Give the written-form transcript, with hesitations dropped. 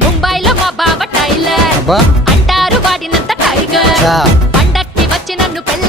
ముంబైలో మా బావ టైలర్ అబ్బా అంటారు వాడినంత టైగర్ చా. పండక్కి వచ్చి నన్ను పెళ్ళ